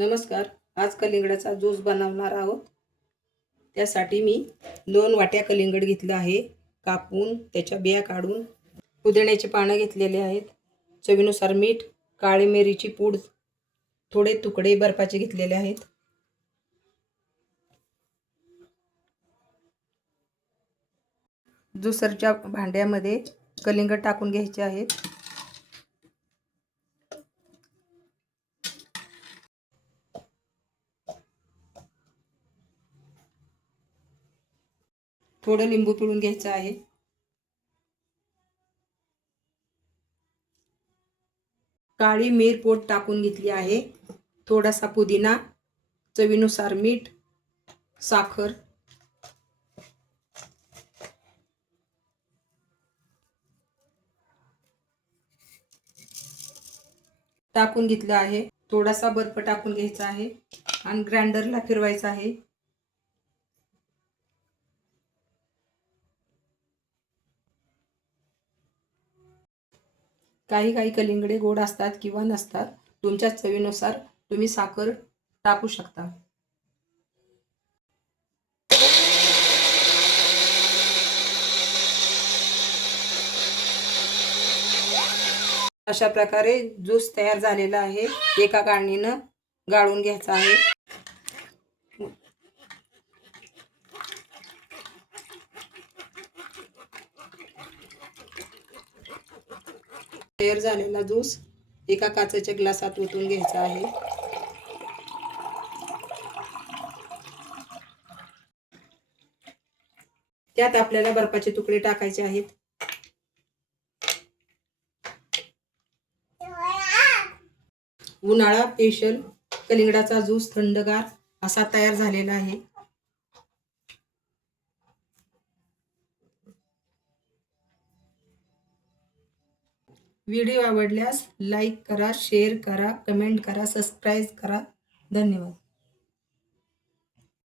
नमस्कार. आज कलिंगडाचा ज्यूस बनवणार आहोत. त्यासाठी मी 2 वाट्या कलिंगड घेतलं आहे. कापून त्याच्या बिया काढून पुदिन्याची पानं घेतलेले आहेत. चवीनुसार मीठ, काळी मिरीची पूड, थोडे तुकडे बर्फाचे घेतलेले आहेत. ज्यूसरच्या भांड्यामध्ये कलिंगड टाकून घ्यायचे आहेत. थोडं लिंबू पिळून घ्यायचं आहे. काळी मिर पूड टाकून घेतली आहे. थोडासा पुदिना, चवीनुसार मीठ, साखर, टाकून घेतला आहे. थोडासा बर्फ टाकून घ्यायचा आहे आणि ग्राइंडरला फिरवायचं आहे. काही कलिंगडे गोड असतात किंवा नसतात. तुमच्या चवीनुसार तुम्ही साखर टाकू शकता. अशा प्रकारे ज्यूस तयार झालेला आहे. एका गाळणीनं गाळून घ्यायचा आहे. तयार झालेला ज्यूस एका काचेच्या ग्लासात ओतून घ्यायचा आहे. त्यात आपल्याला बर्फाचे तुकडे टाकायचे आहेत. उन्हाळा स्पेशल कलिंगडाचा ज्यूस थंडगार असा तयार झालेला आहे. व्हिडिओ आवडल्यास लाईक करा, शेअर करा, कमेंट करा, सबस्क्राईब करा. धन्यवाद.